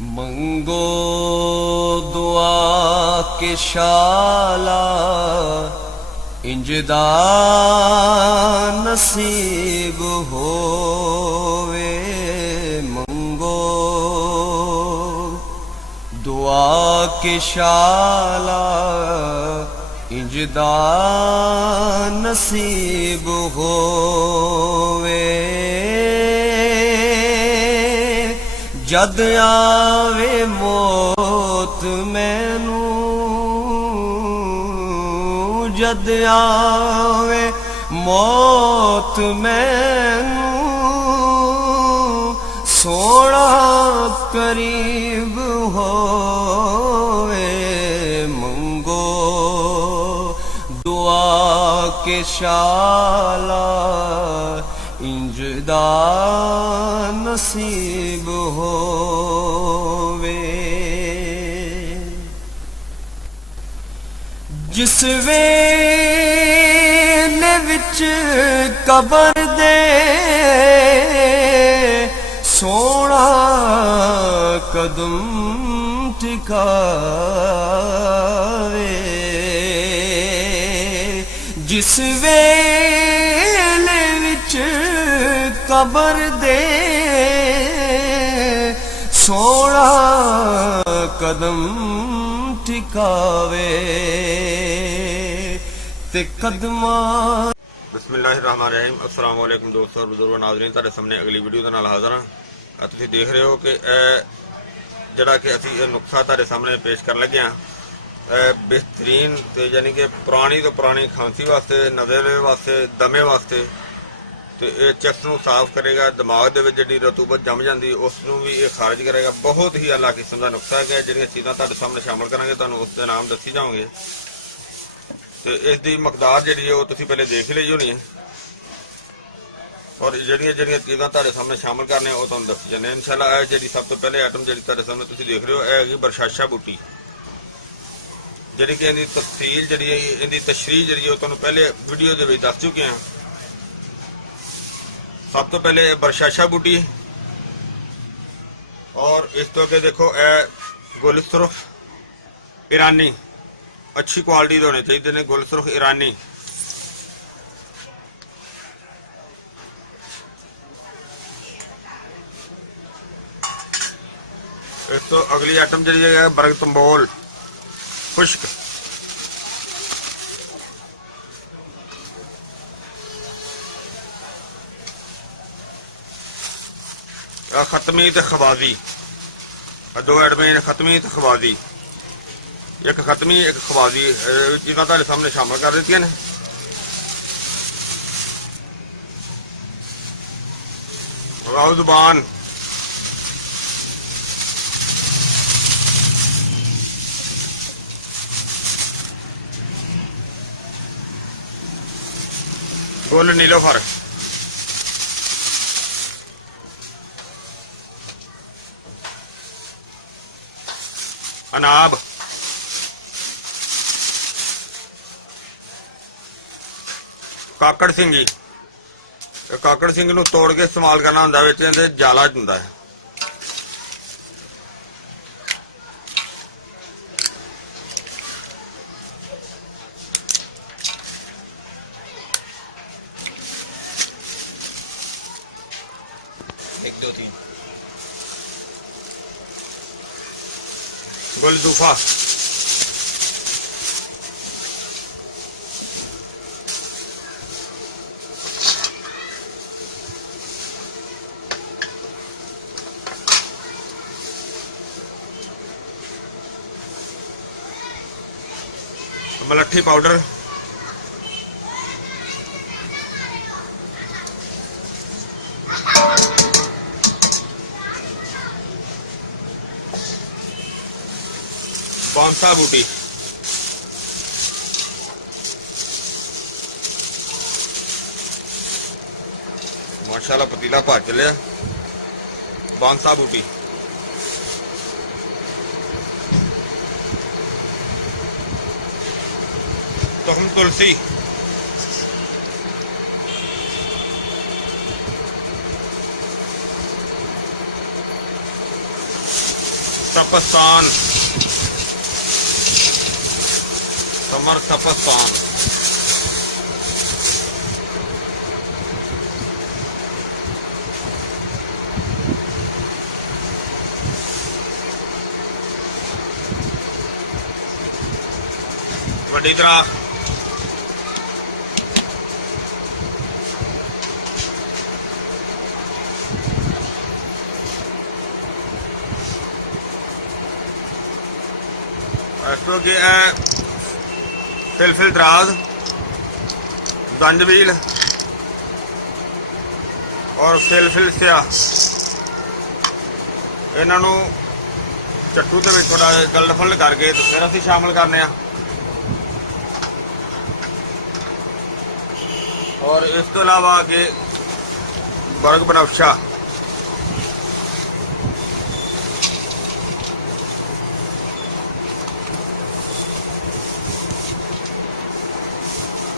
मंगो दुआ के शाला इंजदा नसीब होवे। मंगो दुआ के शाला इंजदा नसीब होवे। जद आवे मौत मैनू, जद आवे मौत मैनू, सोना करीब होवे। मंगो दुआ के शाला इंजदा नसीब होवे। जिस वेले विच कबर दे सोना कदम टिकावे। जिस वेले विच कबर दे सोना कदम टिकावे ते कदमा। बिस्मिल्लाहिर्रहमानिर्रहीम। अस्सलाम वालेकुम दोस्तों और बुजुर्गों नाज़रीन, तुहाडे सामने अगली वीडियो दे नाल हाज़र हां। तुसीं देख रहे हो कि जिहड़ा कि असीं नुस्खा तुहाडे सामने पेश कर लगे हां, बेहतरीन ते यानी कि पुरानी तो पुरानी खांसी वास्ते, नज़र वास्ते, दमे वास्ते, तो ये चेस्ट नूं साफ करेगा। दिमाग दे विच जिहड़ी रतूबत जम जाती उसनूं भी ये खारिज करेगा। बहुत ही अला किस्म का नुस्खा है। जिहड़ियां चीज़ां तुहाडे सामने शामिल करांगे तुहानूं उसके नाम दसी जाओगे। तो इसकी मकदार जी है वो तुसीं पहले देख ली होनी है, और जड़ियाँ जड़ियाँ चीज़ां तुहाडे सामने शामिल करने वो तुहानूं दसी जाने इंशाअल्लाह। जी सब तो पहले आइटम जी तुहाडे सामने तुसीं देख रहे हो है बरशाशा बूटी, जी कि इनकी तफसील जी इनकी तशरीह जी है तुहानूं पहले वीडियो के दस चुके हैं। सब तो पहले बरशाशा बूटी, और इस तो अगे देखो गुलसुर्ख ईरानी, अच्छी क्वालिटी के होने चाहिए ने गुलसुर्ख ईरानी। इस तो अगली आइटम जी है बरगतम्बोल खुश्क, खतमी ते खबाजी, दो आइटमें खतमी ते खबाजी, एक खतमी एक खबाजी चीज़ां तुहाडे सामने शामिल कर दित्तियां ने। ज़ुबान, गुल नीलोफर, अनाब, काकड़ सिंगी। काकड़ सिंह नूं तोड़ के इस्तेमाल करना हुंदा, विच इहदे जाला हुंदा है। एक दो तीन गुलदूफा, मलट्ठी पाउडर, बांसा बूटी, माशाल्लाह पतीला भर चलिया। बांसा बूटी, तुम तुलसी, ਤਪਸਤਾਨ ਸਮਰ ਤਪਸਤਾਨ। ਵੱਡੀ ਦਰਾਖ इसको कि फिलफिल दराज जंजबील और फिलफिल स्याह इन्हों ਚੱਟੂ ਦੇ ਵਿੱਚ थोड़ा गलफल करके तो फिर ਅਸੀਂ शामिल करने और इस तो इलावा आगे बर्ग बनफशा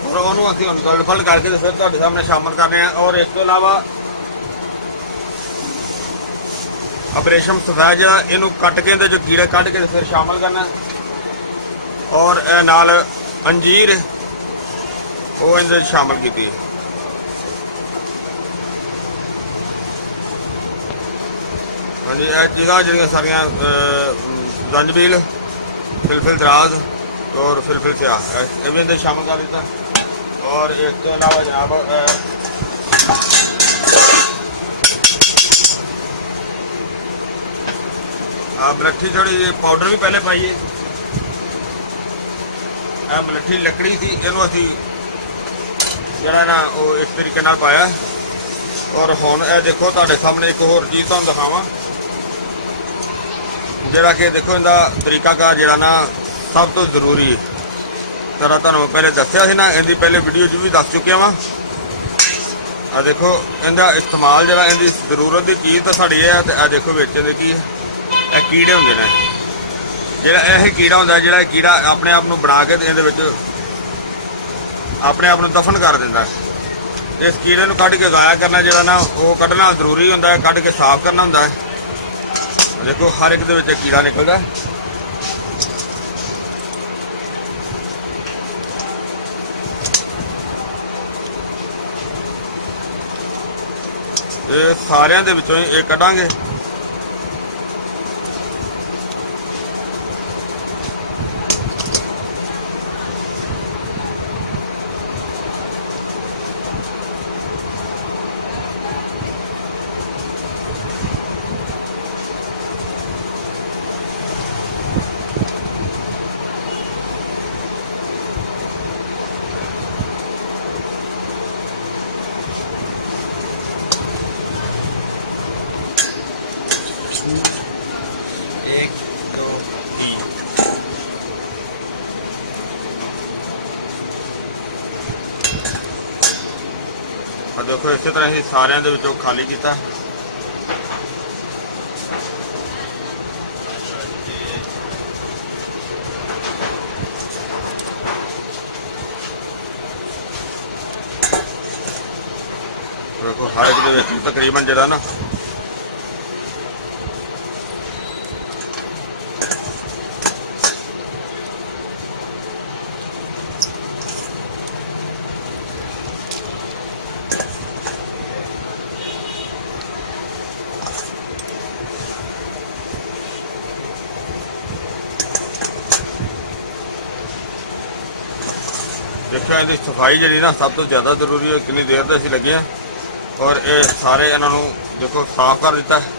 और ਉਹਨੂੰ ਅਸੀਂ ਹੁਣ ਗਲਫਲ ਕਰਕੇ ਤੇ ਫਿਰ ਤੁਹਾਡੇ ਸਾਹਮਣੇ ਸ਼ਾਮਲ ਕਰਨੇ ਆ। और ਇਸ ਤੋਂ ਇਲਾਵਾ ਆਪਰੇਸ਼ਨ ਸਫੈਦ ਜਿਹੜਾ ਇਹਨੂੰ ਕੱਟ ਕੇ ਇਹਦੇ ਜੋ ਕੀੜੇ ਕੱਢ ਕੇ ਫਿਰ ਸ਼ਾਮਲ ਕਰਨਾ। और ਇਹ ਨਾਲ ਅੰਜੀਰ ਉਹ ਇਹਦੇ ਵਿੱਚ ਸ਼ਾਮਲ ਕੀਤੀ। ਹਾਂਜੀ ਇਹ ਚੀਜ਼ਾਂ ਜਿਹੜੀਆਂ ਸਾਰੀਆਂ ਜੰਜਬੀਲ ਫਿਲਫਿਲ ਦਰਾਜ਼ और फिलफिल स्याह ये भी अंदर शामिल कर दिता। और एक तो अलावा जनाब मलट्ठी थोड़ी पाउडर भी पहले पाइए। मलट्ठी लकड़ी थी इनू असी जरा ना वो इस तरीके नाल पाया। और हुण ये देखो तुहाडे सामने एक होर चीज़ तुहानूं दिखावां जिहड़ा कि देखो इहदा तरीकाकार जिहड़ा ना सब तो जरूरी है। तरह तुहानूं पहले दस्सिया सी ना, इहदी पहले वीडियो च भी दस चुकिया वां। आ देखो इहदा इस्तेमाल जिहड़ा इहदी जरूरत की चीज़ तो साडी है। ते आ देखो विच इहदे की है कीड़े हुंदे ने। जिहड़ा यह कीड़ा हुंदा जिहड़ा कीड़ा अपने आप नूं बना के ते इहदे विच अपने आप नूं दफन कर दिंदा। इस कीड़े नूं कढ के ज़ाया करना जिहड़ा ना वो कढना जरूरी हुंदा है, कढ के साफ करना हुंदा है। देखो हर एक दे विच कीड़ा निकलदा। सारियां दे विचों ही ये कढांगे। एक दो तीन और देखो इस तरह ही सारे दे विचों खाली किया। देखो हर एक दे विच तकरीबन जरा ना देखो इसकी सफाई जी ना सब तो ज़्यादा जरूरी है। कितनी देर से असीं लगे हैं और ये सारे इन्हों देखो साफ कर दिता है।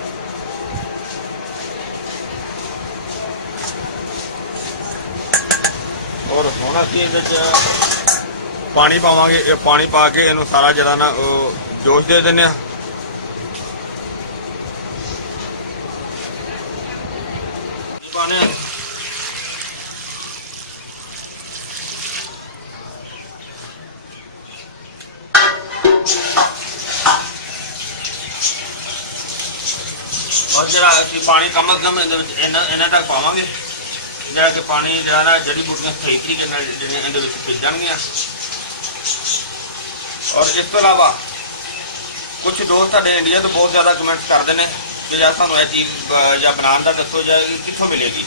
और हुण असीं इहदे च पानी पावांगे। ये पानी पा के इनू सारा जिहड़ा ना जोश दे दिंदे आ। पाने और जरा पानी कम अज कम इन्ना तक पावे जरा कि पानी जरा ना जड़ी बूटियां सही तरीके पिज जाएंगियां। और इस तो इलावा कुछ दोस्त साडे इंडिया तो बहुत ज़्यादा कमेंट्स करते हैं ਕਿ ਜਾਂ ਸਾਨੂੰ ਇਹ ਚੀਜ਼ ਜਾਂ ਬਣਾਉਣ ਦਾ ਦੱਸੋ ਜਾਂ ਇਹ ਕਿੱਥੋਂ ਮਿਲੇਗੀ।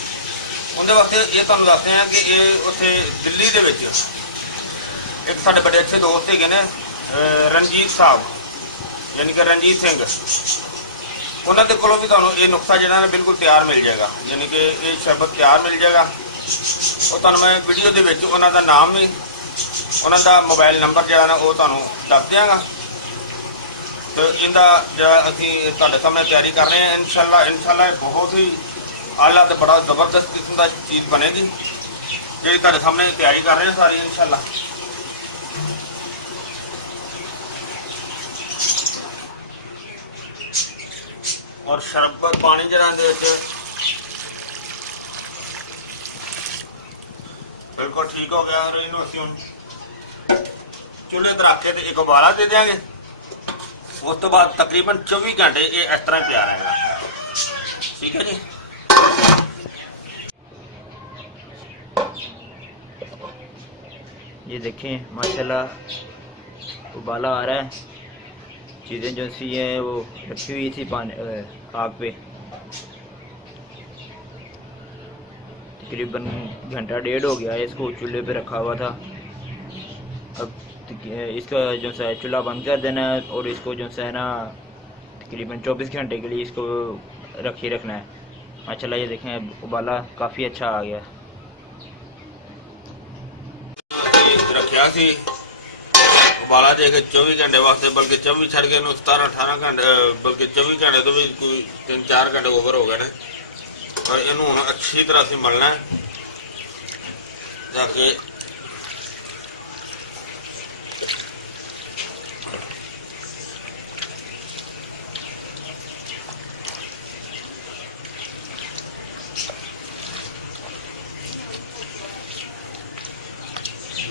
ਉਹਦੇ ਵਾਸਤੇ ਇਹ ਤੁਹਾਨੂੰ ਦੱਸਦੇ ਹਾਂ ਕਿ ਇਹ ਉੱਥੇ ਦਿੱਲੀ ਦੇ ਵਿੱਚ ਇੱਕ ਸਾਡੇ ਬੜੇ ਅੱਛੇ ਦੋਸਤ ਹੈਗੇ ਨੇ ਰਣਜੀਤ ਸਾਹਿਬ, ਯਾਨੀ ਕਿ ਰਣਜੀਤ ਸਿੰਘ, ਉਹਨਾਂ ਦੇ ਕੋਲੋਂ ਵੀ ਤੁਹਾਨੂੰ ਇਹ ਨੁਕਸਾ ਜਿਹੜਾ ਨਾ ਬਿਲਕੁਲ ਤਿਆਰ ਮਿਲ ਜਾਏਗਾ, ਯਾਨੀ ਕਿ ਇਹ ਸ਼ਰਬਤ ਤਿਆਰ ਮਿਲ ਜਾਏਗਾ। ਉਹ ਤੁਹਾਨੂੰ ਮੈਂ ਵੀਡੀਓ ਦੇ ਵਿੱਚ ਉਹਨਾਂ ਦਾ ਨਾਮ ਵੀ, ਉਹਨਾਂ ਦਾ ਮੋਬਾਈਲ ਨੰਬਰ ਜਿਹੜਾ ਨਾ ਉਹ ਤੁਹਾਨੂੰ ਦੱਸ ਦਿਆਂਗਾ। ਤੇ ਇਹਦਾ ਜਿਹੜਾ ਅਸੀਂ ਤੁਹਾਡੇ ਸਾਹਮਣੇ ਤਿਆਰੀ ਕਰ ਰਹੇ ਹਾਂ, ਇਨਸ਼ਾਅੱਲਾ ਬਹੁਤ ਹੀ ਆਲਾ ਤੇ ਬੜਾ ਜ਼ਬਰਦਸਤ ਕਿਸਮ ਦਾ ਚੀਜ਼ ਬਣੇਗੀ ਜਿਹੜੀ ਤੁਹਾਡੇ ਸਾਹਮਣੇ ਤਿਆਰੀ ਕਰ ਰਹੇ ਹਾਂ ਸਾਰੀ ਇਨਸ਼ਾਅੱਲਾ। ਔਰ ਸ਼ਰਬਤ ਪਾਣੀ ਜਿਹੜਾ ਇਹਦੇ ਵਿੱਚ ਬਿਲਕੁਲ ਠੀਕ ਹੋ ਗਿਆ। ਔਰ ਇਹਨੂੰ ਅਸੀਂ ਹੁਣ ਚੁੱਲ੍ਹੇ ਤੇ ਰੱਖ ਕੇ ਤੇ ਇੱਕ ਉਬਾਲਾ ਦੇ ਦਿਆਂਗੇ। ਉਸ ਤੋਂ ਬਾਅਦ ਤਕਰੀਬਨ 24 ਘੰਟੇ ਇਹ ਇਸ ਤਰ੍ਹਾਂ ਪਿਆ ਰਹੇਗਾ। ਠੀਕ है जी। ये देखें माशाल्लाह उबाला आ रहा है। चीज़ें जो सी हैं वो रखी हुई थी पानी आग पे, तकरीबन घंटा डेढ़ हो गया है इसको चूल्हे पे रखा हुआ था। अब इसका जो है चूल्हा बंद कर देना है और इसको जो है ना तकरीबन 24 घंटे के लिए इसको रखना है। माशाल्लाह ये देखें उबाला काफ़ी अच्छा आ गया। रखा सी उबाला दे के 24 घंटे वास्ते, बल्कि 24 छड़ के 17-18 घंटे, बल्कि 24 घंटे तो भी कोई 3-4 घंटे ओवर हो गए ने। और इनू हम अच्छी तरह से मलना है ताकि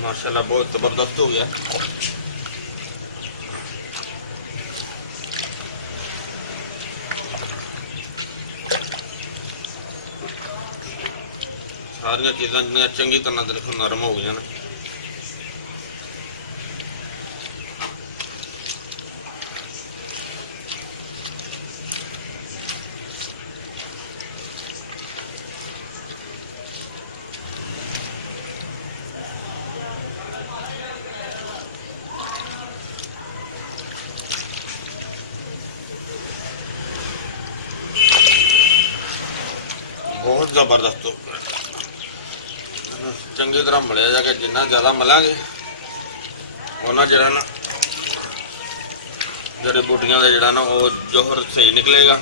माशाल्लाह बहुत ज़बरदस्त हो गया। सारिया चीज़ा चंगी तरह देखो नरम हो गई ना। बहुत जबरदस्त हो चंगी तरह मलिया जाएगा। जिन्ना ज़्यादा मलांगे उन्ना जरा ना जड़ी बूटियां का जरा ना वो जोहर सही निकलेगा।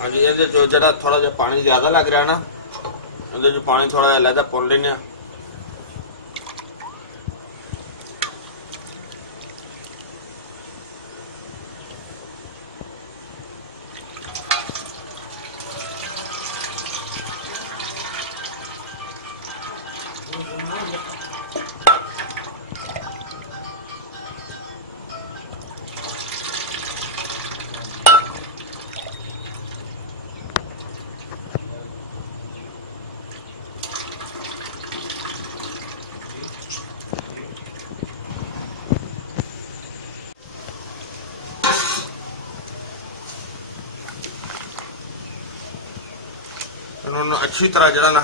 हाँ जी, ये जो जरा थोड़ा जा पानी ज़्यादा लग रहा है ना, ये जो पानी थोड़ा अलग पुन लेने। इन्होंने अच्छी तरह जरा ना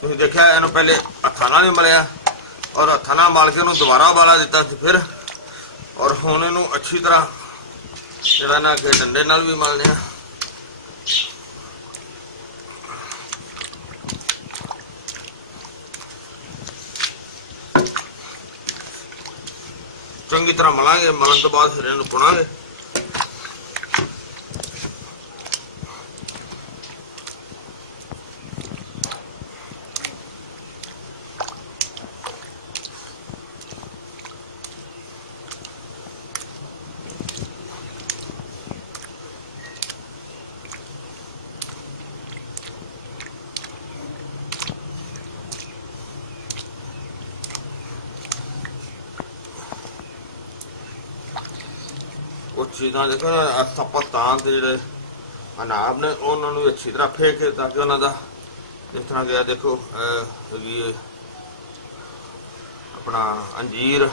तुम देखा इन पहले हथा नाल मलिया और हथा नाल मल के दोबारा उबाला दिता फिर, और हुण इनू अच्छी तरह जरा ना कि डंडे नाल भी मलने। ਚੰਗੀ ਤਰ੍ਹਾਂ ਮਲਾਂਗੇ। ਮਲਣ ਤੋਂ ਬਾਅਦ ਫਿਰ ਇਹਨੂੰ ਪੁਣਾਂਗੇ। ਉਹ ਚੀਜ਼ਾਂ ਦੇਖੋ ਨਾ ਪਤਾਂ ਤੇ ਜਿਹੜੇ ਅਨਾਬ ਨੇ ਉਹਨਾਂ ਨੂੰ ਅੱਛੀ ਤਰ੍ਹਾਂ ਫੇਕ ਕੇ ਤਾਂ ਕਿ ਉਹਨਾਂ ਦਾ ਇਸ ਤਰ੍ਹਾਂ ਗਿਆ। ਦੇਖੋ ਹੈਗੀ ਆਪਣਾ ਅੰਜੀਰ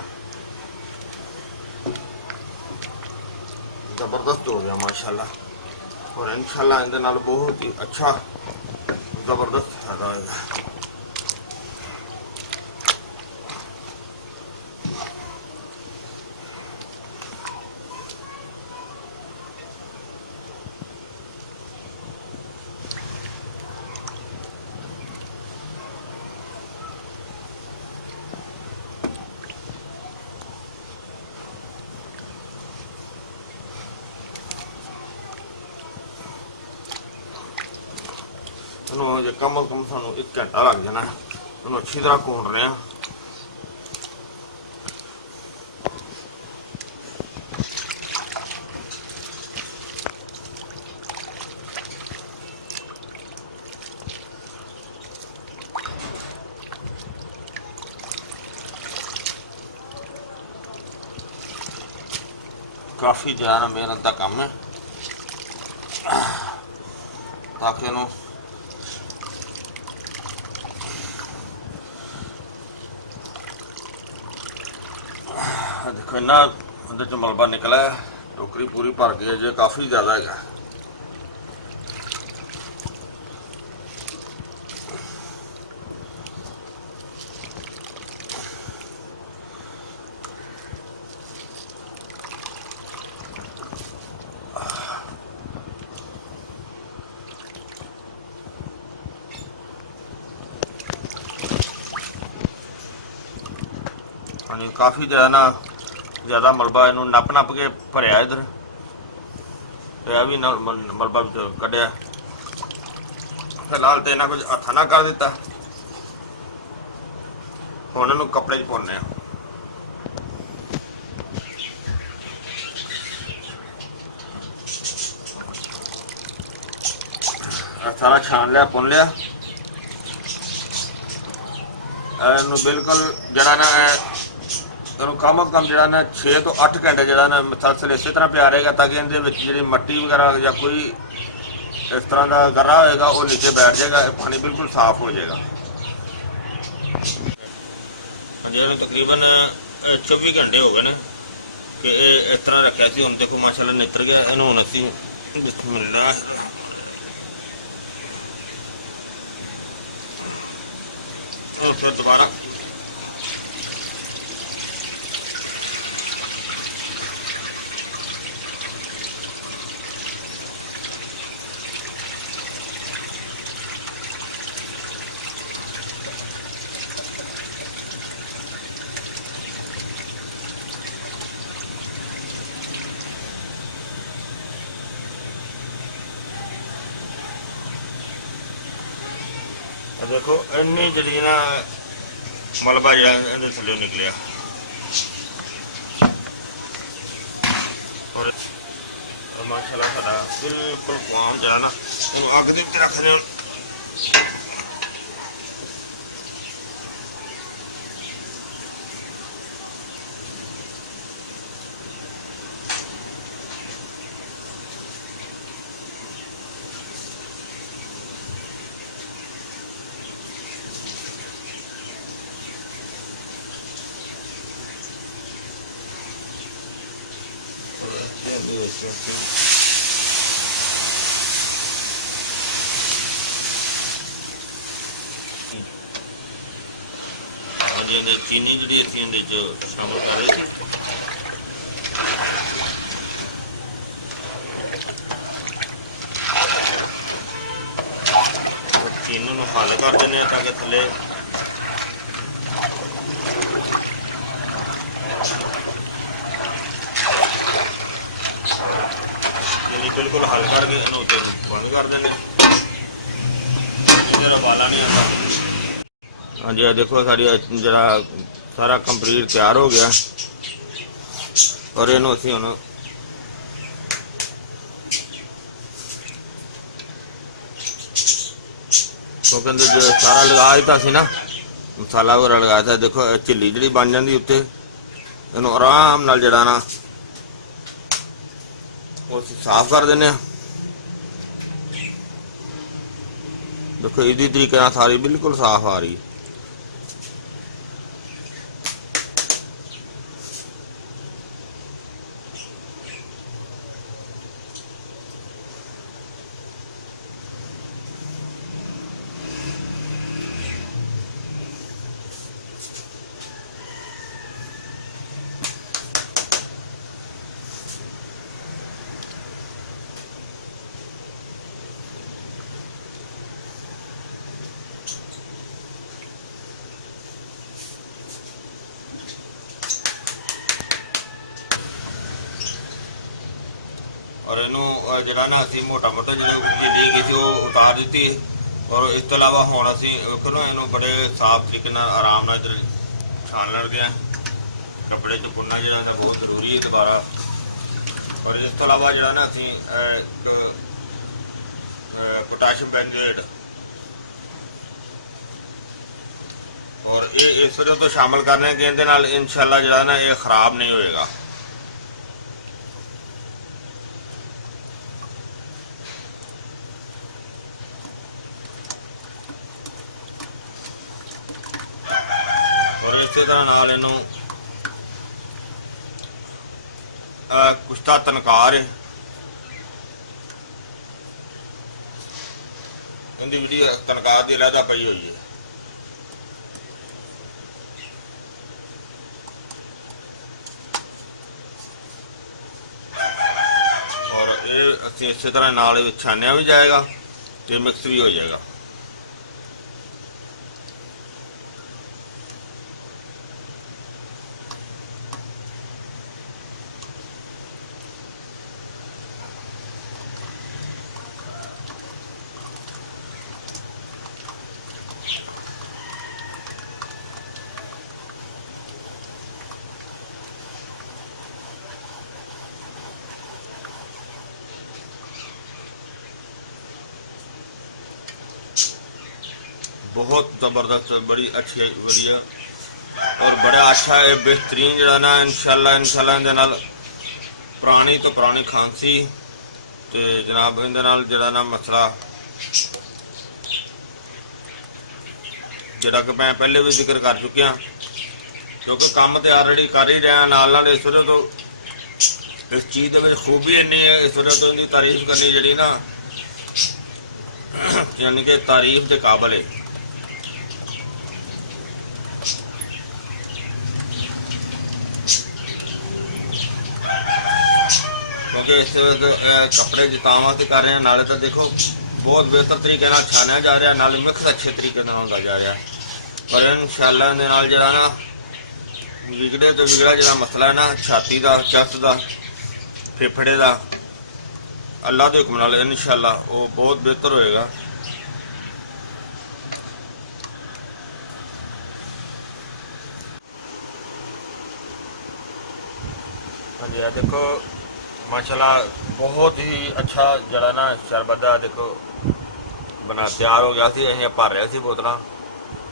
ਜ਼ਬਰਦਸਤ ਹੋ ਗਿਆ ਮਾਸ਼ਾਅੱਲਾ। ਔਰ ਇਨਸ਼ਾਅੱਲਾ ਇਹਦੇ ਨਾਲ ਬਹੁਤ ਹੀ ਅੱਛਾ ਜ਼ਬਰਦਸਤ ਫਾਇਦਾ ਹੋਏਗਾ। ਇਹਨੂੰ ਜੇ ਕਮ ਅਜ਼ ਕਮ ਸਾਨੂੰ 1 ਘੰਟਾ ਲੱਗ ਜਾਣਾ। ਇਹਨੂੰ ਅੱਛੀ ਤਰ੍ਹਾਂ ਘੋਟ ਰਹੇ ਹਾਂ। ਕਾਫੀ ਜ਼ਿਆਦਾ ਮਿਹਨਤ ਦਾ ਕੰਮ ਹੈ ਤਾਂ ਕਿ ਇਹਨੂੰ देखो इन्ना अंदर चो मलबा निकला है। टोकरी पूरी भर गई है जो काफ़ी ज़्यादा है। हाँ काफ़ी ज़्यादा मलबा इनू नप के भरिया। इधर यह भी मलबा कढ़िया। फिलहाल तो इन्हें कुछ हथा ना कर दिता। हुण इहनूं कपड़े च पाउणे आ। सारा छान लिया, पुन लिया। इनू बिल्कुल जरा ना ਇਹਨੂੰ कम अज कम जो 6 ਤੋਂ 8 घंटे जो मसलसल इस तरह पिया रहेगा ताकि इहदे विच जिहड़ी मट्टी वगैरह या कोई इस तरह का गरा होएगा वो नीचे बैठ जाएगा। पानी बिल्कुल साफ हो जाएगा। जी तकरीबन 24 घंटे हो गए ने कि इस तरह रखा सी। हुण देखो माशाअल्लाह नितर गया। इहनूं हुण असीं बिस्मिल्लाह और फिर दोबारा देखो इन्नी जल्दी ना मलबा जो थले निकलिया। और माशाल्लाह साडा बिल्कुल काम जो है ना अग दे उत्ते रख दें। चीनी जी असी शामिल कर रहे थे। चीनी नूं हल कर देने ताकि थले ਬਿਲਕੁਲ ਹੱਲ ਕਰਕੇ ਇਹਨੂੰ ਉੱਤੇ ਬੰਦ ਕਰ ਦਿੰਦੇ। ਜਿਹੜਾ ਵਾਲਾ ਨਹੀਂ ਆਉਂਦਾ। ਹਾਂਜੀ, ਆ ਦੇਖੋ ਸਾਡੀ ਜਿਹੜਾ ਸਾਰਾ ਕੰਪਲੀਟ ਤਿਆਰ ਹੋ ਗਿਆ ਔਰ ਇਹਨੂੰ ਅਸੀਂ ਹੁਣ ਕਹਿੰਦੇ ਜੋ ਸਾਰਾ ਲਗਾ ਦਿੱਤਾ ਸੀ ਨਾ, ਮਸਾਲਾ ਵਗੈਰਾ ਲਗਾਇਆ था। देखो झिल्ली जी बन जाती उत्ते, ਇਹਨੂੰ आराम नाल ਜਿਹੜਾ ना ਉਹ ਅਸੀਂ साफ कर देने। देखो इसी तरीके ਨਾਲ सारी बिल्कुल साफ आ रही है। और इनू जरा ना असी मोटा मोटा जो ली गई थी वो उतार दी। और इस तो इलावा हुण असी वेखो ना इनू बड़े साफ तरीके नाल आराम नाल छान लगे हैं। कपड़े च पुन्ना जो बहुत जरूरी है दोबारा। और इस तो इलावा जो ना असी पोटाशियम बेंजोएट और ये इस वजह तो शामिल करने कि इहदे नाल इंशाअल्लाह जो ना ये खराब नहीं होएगा। इस तरह नाल इनू कुश्ता तनकार है, इनकी वीडियो तनकार की अलहदा पई हुई है। और ये इस तरह नाल छानिया भी जाएगा तो मिक्स भी हो जाएगा। बहुत ज़बरदस्त, बड़ी अच्छी वधिया और बड़ा अच्छा है बेहतरीन जरा ना इंशाल्लाह इहदे नाल पुरानी तो पुरानी खांसी तो जनाब इहदे नाल जरा ना मसला जरा कि मैं पहले भी जिक्र कर चुकिया, क्योंकि काम तो ऑलरेडी कर ही रहा नाल इस वजह तो इस चीज़ के खूबी इन्नी है, इस वजह तो इनकी तारीफ करनी जी ना यानी कि तारीफ के काबिल है। क्योंकि इस कपड़े जितावा से कर रहे हैं नाले तो देखो बहुत बेहतर तरीके छानिया जा रहा, नाले मिक्स अच्छे तरीके होता जा रहा। पर इंशाअल्लाह इहदे नाल जिहड़ा ना विगड़े तो विगड़ा जिहड़ा मसला है ना छाती का, चस्ट का, फेफड़े का, अल्लाह के हुक्म नाल इंशाअल्लाह वो बहुत बेहतर होएगा। हाँ जी, देखो माशाल्लाह बहुत ही अच्छा जरा ना शरबत का देखो बना तैयार हो गया सी। असीं भर रहे सी बोतलां,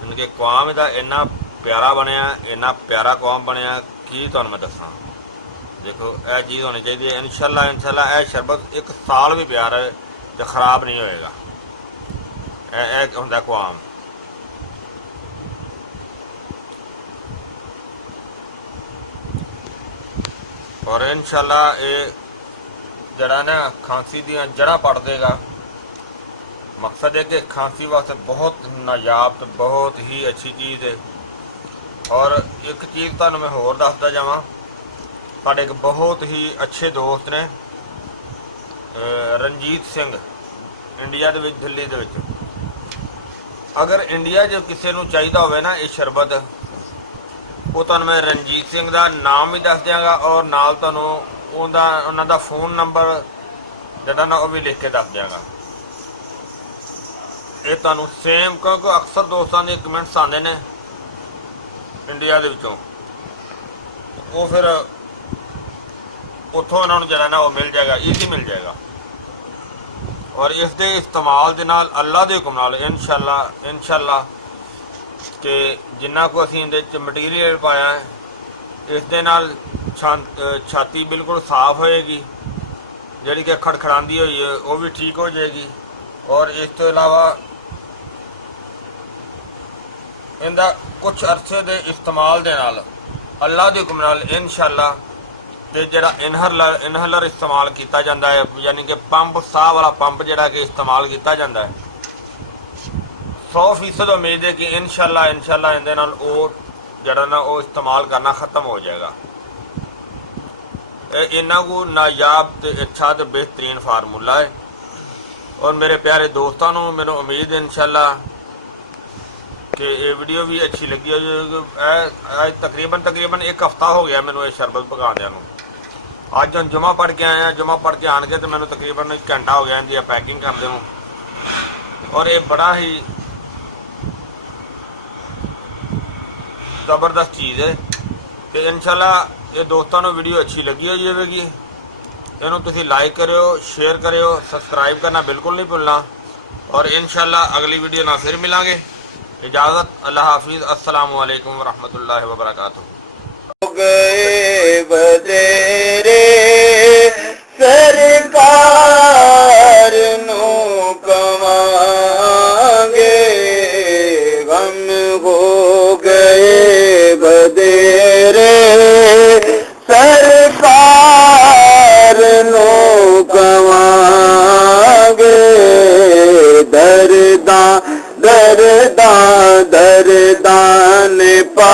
इनके कवाम का इन्ना प्यारा बनया, इन्ना प्यारा कवाम बनया कि तुहानूं मैं दसां। देखो यह चीज़ होनी चाहिए इंशाअल्लाह। इंशाअल्लाह यह शरबत एक साल भी प्यार है तो खराब नहीं होएगा। यह हुंदा कवाम। और इंशाअल्लाह ये जड़ा ना खांसी दियां जड़ा पड़ देगा। मकसद है कि खांसी वास्ते बहुत नायाब तो बहुत ही अच्छी चीज़ है। और एक चीज़ तुहानूं मैं होर दसदा जावां, साडे एक बहुत ही अच्छे दोस्त ने रणजीत सिंह इंडिया दे विच दिल्ली दे विच। अगर इंडिया च किसी नूं चाहिदा होवे ना ये शरबत, वो तुहानूं मैं रणजीत सिंह का नाम भी दस दियांगा और नाल तुहानूं उन्हां दा फ़ोन नंबर ਜਿਹੜਾ ਨਾ ਉਹ ਵੀ ਲਿਖ ਕੇ ਦੱਸ ਦਿਆਂਗਾ। ਇਹ ਤੁਹਾਨੂੰ ਸੇਮ, ਕਿਉਂਕਿ ਅਕਸਰ ਦੋਸਤਾਂ ਦੇ ਕਮੈਂਟਸ ਆਉਂਦੇ ਨੇ ਇੰਡੀਆ ਦੇ ਵਿੱਚੋਂ, ਉਹ ਫਿਰ ਉੱਥੋਂ ਇਹਨਾਂ ਨੂੰ ਜਿਹੜਾ ਨਾ ਉਹ ਮਿਲ ਜਾਏਗਾ, ਈਜ਼ੀ ਮਿਲ ਜਾਏਗਾ। ਔਰ ਇਸ ਦੇ ਇਸਤੇਮਾਲ ਦੇ ਨਾਲ ਅੱਲਾ ਦੇ ਹੁਕਮ ਨਾਲ ਇਨਸ਼ਾਅੱਲਾ ਕਿ ਜਿੰਨਾ ਕੁ ਅਸੀਂ ਇਹਦੇ 'ਚ ਮਟੀਰੀਅਲ ਪਾਇਆ ਹੈ, ਇਸ ਦੇ ਨਾਲ ਛਾਤੀ ਬਿਲਕੁਲ ਸਾਫ਼ ਹੋਏਗੀ, ਜਿਹੜੀ ਕਿ ਖੜਖੜਾਉਂਦੀ ਹੋਈ ਹੈ ਉਹ ਵੀ ਠੀਕ ਹੋ ਜਾਏਗੀ। ਔਰ ਇਸ ਤੋਂ ਇਲਾਵਾ ਇਹਦਾ ਕੁਛ ਅਰਸੇ ਦੇ ਇਸਤੇਮਾਲ ਦੇ ਨਾਲ ਅੱਲਾ ਦੇ ਹੁਕਮ ਨਾਲ ਇਨਸ਼ਾਅੱਲਾ ਤੇ ਜਿਹੜਾ ਇਨਹਲਰ ਇਸਤੇਮਾਲ ਕੀਤਾ ਜਾਂਦਾ ਹੈ, ਯਾਨੀ ਕਿ ਪੰਪ, ਸਾਹ ਵਾਲਾ ਪੰਪ ਜਿਹੜਾ ਕਿ ਇਸਤੇਮਾਲ ਕੀਤਾ ਜਾਂਦਾ ਹੈ, 100% ਉਮੀਦ ਹੈ ਕਿ ਇਨਸ਼ਾਅੱਲਾ ਇਹਦੇ ਨਾਲ ਉਹ ਜਿਹੜਾ ਨਾ ਉਹ ਇਸਤੇਮਾਲ ਕਰਨਾ ख़त्म हो जाएगा। इन्ना को नायाब ते अच्छा ते बेहतरीन फार्मूला है। और मेरे प्यारे दोस्तों को मैंने उम्मीद है इंशाअल्लाह कि ये वीडियो भी अच्छी लगी है। तकरीबन एक हफ्ता हो गया मैंने ये शरबत पकाने को। अज हम जुमा पढ़ के आए हैं, जुमा पढ़ के आन के तो मैंने तकरीबन 1 घंटा हो गया इनकी पैकिंग करते हूँ। और ये बड़ा ही ज़बरदस्त चीज़ है कि इंशाल्लाह ये दोस्तों को वीडियो अच्छी लगी हो जाएगी। इन्हों तुसी लाइक करो, शेयर करो, सब्सक्राइब करना बिल्कुल नहीं भूलना। और इंशाल्लाह अगली वीडियो ना फिर मिलांगे। इजाज़त, अल्लाह हाफिज़, अस्सलामु अलैकुम वरहमतुल्लाहि वबरकातुहू। गए बदेरे सरकार नो कमांगे, गम हो गए बदेरे सरकार नो कमांगे, दरदां ने पा